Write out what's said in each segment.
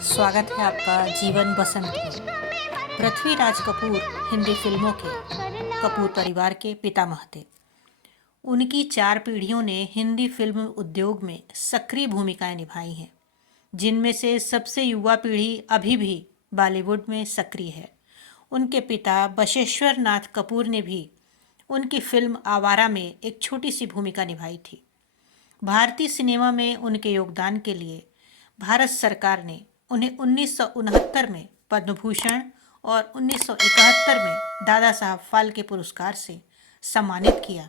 स्वागत है आपका जीवन बसंत में। पृथ्वीराज कपूर हिंदी फिल्मों के कपूर परिवार के पितामह थे। उनकी 4 पीढ़ियों ने हिंदी फिल्म उद्योग में सक्रिय भूमिकाएं निभाई हैं, जिनमें से सबसे युवा पीढ़ी अभी भी बॉलीवुड में सक्रिय है। उनके पिता बशेश्वर नाथ कपूर ने भी उनकी फिल्म आवारा में एक छोटी सी भूमिका निभाई थी। भारतीय सिनेमा में उनके योगदान के लिए भारत सरकार ने उन्हें 1969 में पद्म भूषण और 1971 में दादा साहब फाल्के पुरस्कार से सम्मानित किया।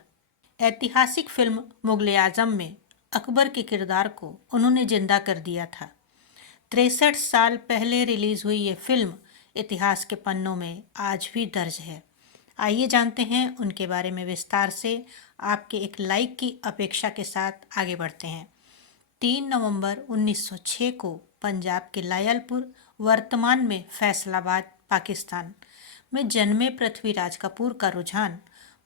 ऐतिहासिक फिल्म मुगले आजम में अकबर के किरदार को उन्होंने जिंदा कर दिया था। 63 साल पहले रिलीज हुई ये फिल्म इतिहास के पन्नों में आज भी दर्ज है। आइए जानते हैं उनके बारे में विस्तार से। आपके एक लाइक की अपेक्षा के साथ आगे बढ़ते हैं। 3 नवंबर 1906 को पंजाब के लायलपुर, वर्तमान में फैसलाबाद, पाकिस्तान में जन्मे पृथ्वीराज कपूर का रुझान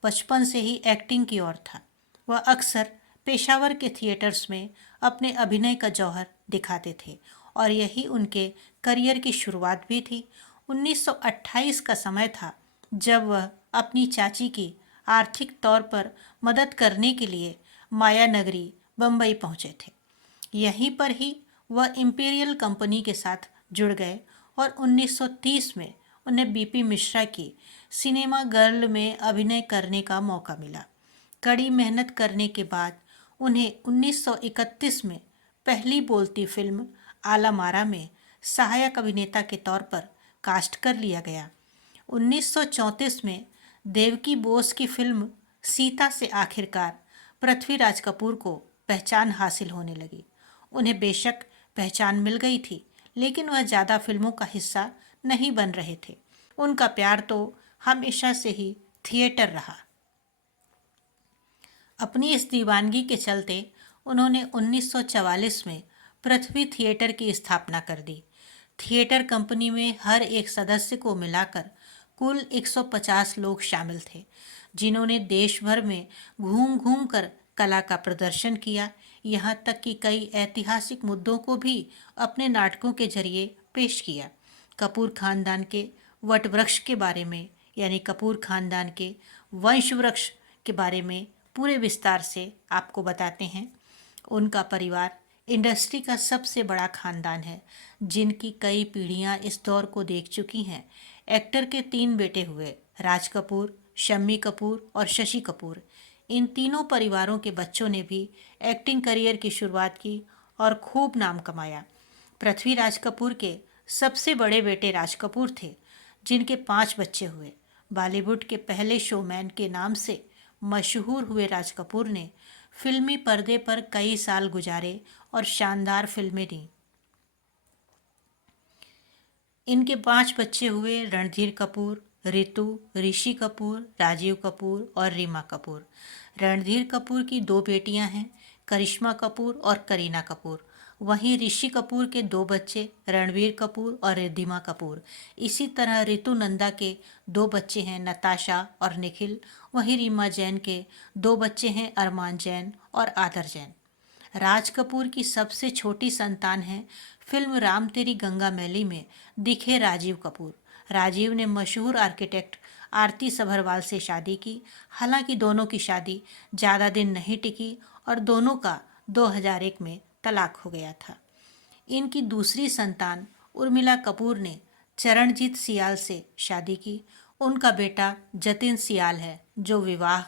बचपन से ही एक्टिंग की ओर था। वह अक्सर पेशावर के थिएटर्स में अपने अभिनय का जौहर दिखाते थे और यही उनके करियर की शुरुआत भी थी। 1928 का समय था जब वह अपनी चाची की आर्थिक तौर पर मदद करने के लिए माया नगरी बम्बई पहुंचे थे। यहीं पर ही वह इंपीरियल कंपनी के साथ जुड़ गए और 1930 में उन्हें बीपी मिश्रा की सिनेमा गर्ल में अभिनय करने का मौका मिला। कड़ी मेहनत करने के बाद उन्हें 1931 में पहली बोलती फिल्म आला मारा में सहायक अभिनेता के तौर पर कास्ट कर लिया गया। 1934 में देवकी बोस की फिल्म सीता से आखिरकार पृथ्वीराज कपूर को पहचान हासिल होने लगी। उन्हें बेशक पहचान मिल गई थी, लेकिन वह ज़्यादा फिल्मों का हिस्सा नहीं बन रहे थे। उनका प्यार तो हमेशा से ही थिएटर रहा। अपनी इस दीवानगी के चलते उन्होंने 1944 में पृथ्वी थिएटर की स्थापना कर दी। थिएटर कंपनी में हर एक सदस्य को मिलाकर कुल 150 लोग शामिल थे, जिन्होंने देश भर में घूम घूम कर कला का प्रदर्शन किया। यहाँ तक कि कई ऐतिहासिक मुद्दों को भी अपने नाटकों के जरिए पेश किया। कपूर खानदान के वटवृक्ष के बारे में, यानी कपूर खानदान के वंश वृक्ष के बारे में पूरे विस्तार से आपको बताते हैं। उनका परिवार इंडस्ट्री का सबसे बड़ा खानदान है, जिनकी कई पीढ़ियां इस दौर को देख चुकी हैं। एक्टर के 3 बेटे हुए, राज कपूर, शम्मी कपूर और शशि कपूर। इन तीनों परिवारों के बच्चों ने भी एक्टिंग करियर की शुरुआत की और खूब नाम कमाया। पृथ्वीराज कपूर के सबसे बड़े बेटे राज कपूर थे, जिनके 5 बच्चे हुए। बॉलीवुड के पहले शोमैन के नाम से मशहूर हुए राज कपूर ने फिल्मी पर्दे पर कई साल गुजारे और शानदार फिल्में दी। इनके 5 बच्चे हुए, रणधीर कपूर, रितु, ऋषि कपूर, राजीव कपूर और रीमा कपूर। रणधीर कपूर की 2 बेटियां हैं, करिश्मा कपूर और करीना कपूर। वहीं ऋषि कपूर के 2 बच्चे, रणवीर कपूर और रिद्धिमा कपूर। इसी तरह ऋतु नंदा के 2 बच्चे हैं, नताशा और निखिल। वहीं रीमा जैन के 2 बच्चे हैं, अरमान जैन और आदर जैन। राज कपूर की सबसे छोटी संतान है। फिल्म राम तेरी गंगा मैली में दिखे राजीव कपूर। राजीव ने मशहूर आर्किटेक्ट आरती सभरवाल से शादी की। हालांकि दोनों की शादी ज़्यादा दिन नहीं टिकी और दोनों का 2001 में तलाक हो गया था। इनकी दूसरी संतान उर्मिला कपूर ने चरणजीत सियाल से शादी की। उनका बेटा जतिन सियाल है, जो विवाह,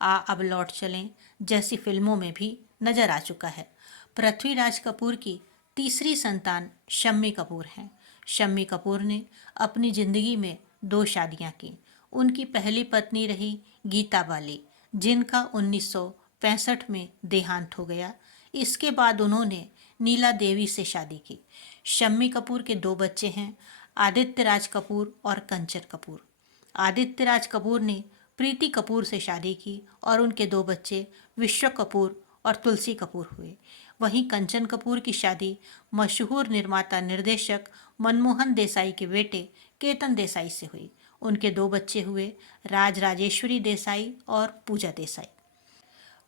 आ अब लौट चलें जैसी फिल्मों में भी नजर आ चुका है। पृथ्वीराज कपूर की तीसरी संतान शम्मी कपूर हैं। शम्मी कपूर ने अपनी ज़िंदगी में 2 शादियां की। उनकी पहली पत्नी रही गीता बाली, जिनका 1965 में देहांत हो गया। इसके बाद उन्होंने नीला देवी से शादी की। शम्मी कपूर के 2 बच्चे हैं, आदित्य राज कपूर और कंचन कपूर। आदित्य राज कपूर ने प्रीति कपूर से शादी की और उनके 2 बच्चे विश्व कपूर और तुलसी कपूर हुए। वहीं कंचन कपूर की शादी मशहूर निर्माता निर्देशक मनमोहन देसाई के बेटे केतन देसाई से हुई। उनके 2 बच्चे हुए, राज राजेश्वरी देसाई और पूजा देसाई।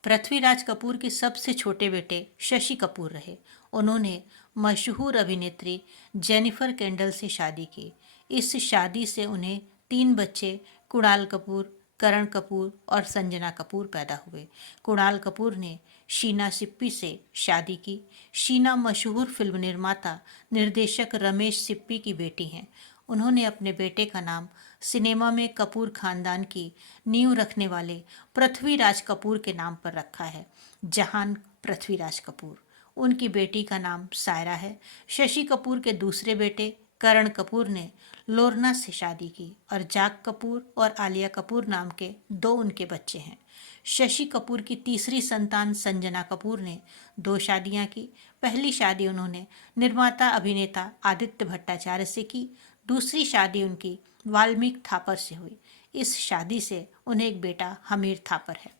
पृथ्वीराज कपूर के सबसे छोटे बेटे शशि कपूर रहे। उन्होंने मशहूर अभिनेत्री जेनिफर केंडल से शादी की। इस शादी से उन्हें 3 बच्चे कुणाल कपूर, करण कपूर और संजना कपूर पैदा हुए। कुणाल कपूर ने शीना सिप्पी से शादी की। शीना मशहूर फिल्म निर्माता निर्देशक रमेश सिप्पी की बेटी हैं। उन्होंने अपने बेटे का नाम सिनेमा में कपूर खानदान की नींव रखने वाले पृथ्वीराज कपूर के नाम पर रखा है, जहान पृथ्वीराज कपूर। उनकी बेटी का नाम सायरा है। शशि कपूर के दूसरे बेटे करण कपूर ने लोरना से शादी की और जाक कपूर और आलिया कपूर नाम के 2 उनके बच्चे हैं। शशि कपूर की तीसरी संतान संजना कपूर ने 2 शादियां की। पहली शादी उन्होंने निर्माता अभिनेता आदित्य भट्टाचार्य से की। दूसरी शादी उनकी वाल्मीकि थापर से हुई। इस शादी से उन्हें एक बेटा हमीर थापर है।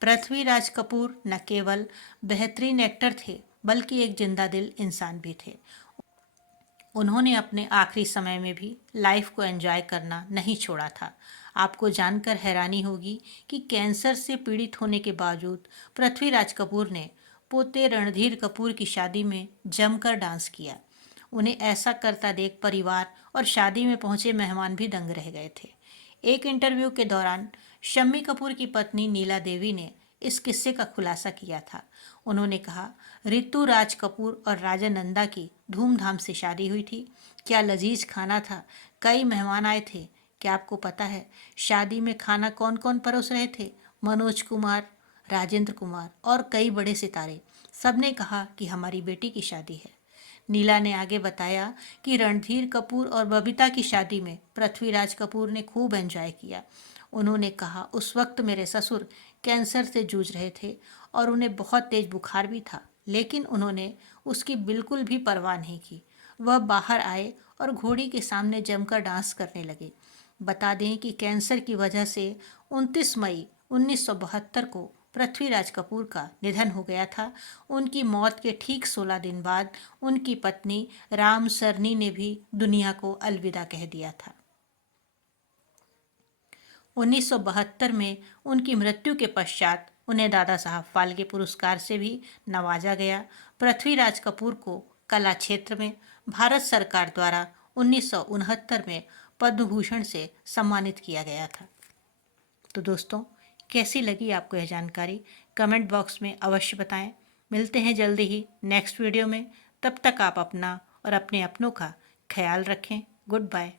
पृथ्वीराज कपूर न केवल बेहतरीन एक्टर थे, बल्कि एक जिंदा दिल इंसान भी थे। उन्होंने अपने आखिरी समय में भी लाइफ को एंजॉय करना नहीं छोड़ा था। आपको जानकर हैरानी होगी कि कैंसर से पीड़ित होने के बावजूद पृथ्वीराज कपूर ने पोते रणधीर कपूर की शादी में जमकर डांस किया। उन्हें ऐसा करता देख परिवार और शादी में पहुंचे मेहमान भी दंग रह गए थे। एक इंटरव्यू के दौरान शम्मी कपूर की पत्नी नीला देवी ने इस किस्से का खुलासा किया था। उन्होंने कहा, ऋतु राज कपूर और राजा नंदा की धूमधाम से शादी हुई थी। क्या लजीज खाना था, कई मेहमान आए थे। क्या आपको पता है शादी में खाना कौन कौन परोस रहे थे? मनोज कुमार, राजेंद्र कुमार और कई बड़े सितारे। सबने कहा कि हमारी बेटी की शादी है। नीला ने आगे बताया कि रणधीर कपूर और बबीता की शादी में पृथ्वीराज कपूर ने खूब एंजॉय किया। उन्होंने कहा, उस वक्त मेरे ससुर कैंसर से जूझ रहे थे और उन्हें बहुत तेज बुखार भी था, लेकिन उन्होंने उसकी बिल्कुल भी परवाह नहीं की। वह बाहर आए और घोड़ी के सामने जमकर डांस करने लगे। बता दें कि कैंसर की वजह से 29 मई 1972 को पृथ्वीराज कपूर का निधन हो गया था। उनकी मौत के ठीक 16 दिन बाद उनकी पत्नी राम सरनी ने भी दुनिया को अलविदा कह दिया था। 1972 में उनकी मृत्यु के पश्चात उन्हें दादा साहब फाल्के पुरस्कार से भी नवाजा गया। पृथ्वीराज कपूर को कला क्षेत्र में भारत सरकार द्वारा 1969 में पद्म भूषण से सम्मानित किया गया था। तो दोस्तों, कैसी लगी आपको यह जानकारी? कमेंट बॉक्स में अवश्य बताएं। मिलते हैं जल्दी ही नेक्स्ट वीडियो में। तब तक आप अपना और अपने अपनों का ख्याल रखें। Good bye.